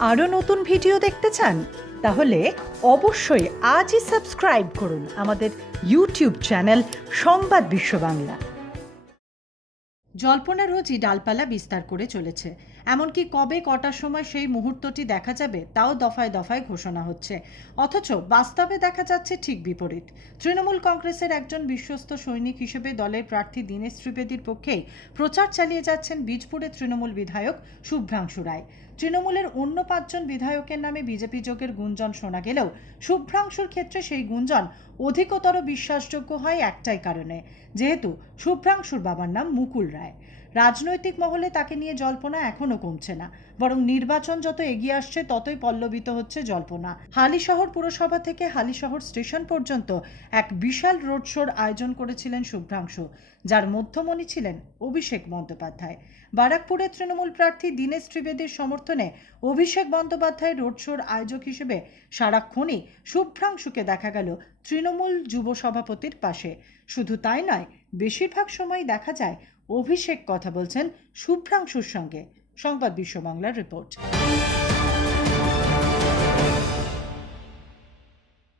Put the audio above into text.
আরও নতুন ভিডিও দেখতে চান? তাহলে অবশ্যই আজই সাবস্ক্রাইব করুন আমাদের ইউটিউব চ্যানেল সংবাদ বিশ্ব বাংলা। জল্পনা রোজই ডালপালা বিস্তার করে চলেছে। এমনকি কবে কটার সময় সেই মুহূর্তটি দেখা যাবে তাও দফায় দফায় ঘোষণা হচ্ছে, অথচ বাস্তবে দেখা যাচ্ছে ঠিক বিপরীত। তৃণমূল কংগ্রেসের একজন বিশ্বস্ত সৈনিক হিসেবে দলের প্রার্থী দীনেশ ত্রিবেদীর পক্ষেই প্রচার চালিয়ে যাচ্ছেন বীজপুরের তৃণমূল বিধায়ক শুভ্রাংশু রায়। তৃণমূলের অন্য 5জন বিধায়কের নামে বিজেপি যোগের গুঞ্জন শোনা গেলেও শুভ্রাংশুর ক্ষেত্রে সেই গুঞ্জন অধিকতর বিশ্বাসযোগ্য হয় একটাই কারণে, যেহেতু শুভ্রাংশুর বাবার নাম মুকুল রায়। রাজনৈতিক মহলে তাকে নিয়ে জল্পনা এখনও কমছে না, বরং নির্বাচন যত এগিয়ে আসছে ততই পল্লবিত হচ্ছে জল্পনা। হালিশহর পুরসভা থেকে হালিশহর স্টেশন পর্যন্ত এক বিশাল রোড শোর আয়োজন করেছিলেন শুভ্রাংশু, যার মধ্যমণি ছিলেন অভিষেক বন্দ্যোপাধ্যায়। বারাকপুরের তৃণমূল প্রার্থী দীনেশ ত্রিবেদীর সমর্থনে অভিষেক বন্দ্যোপাধ্যায় রোড শোর আয়োজক হিসেবে সারাক্ষণই শুভ্রাংশুকে দেখা গেল তৃণমূল যুব সভাপতির পাশে। শুধু তাই নয়, বেশিরভাগ সময় দেখা যায় অভিষেক কথা বলছেন শুভ্রাংশুর সঙ্গে। সংবাদ বিশ্ব বাংলার রিপোর্ট।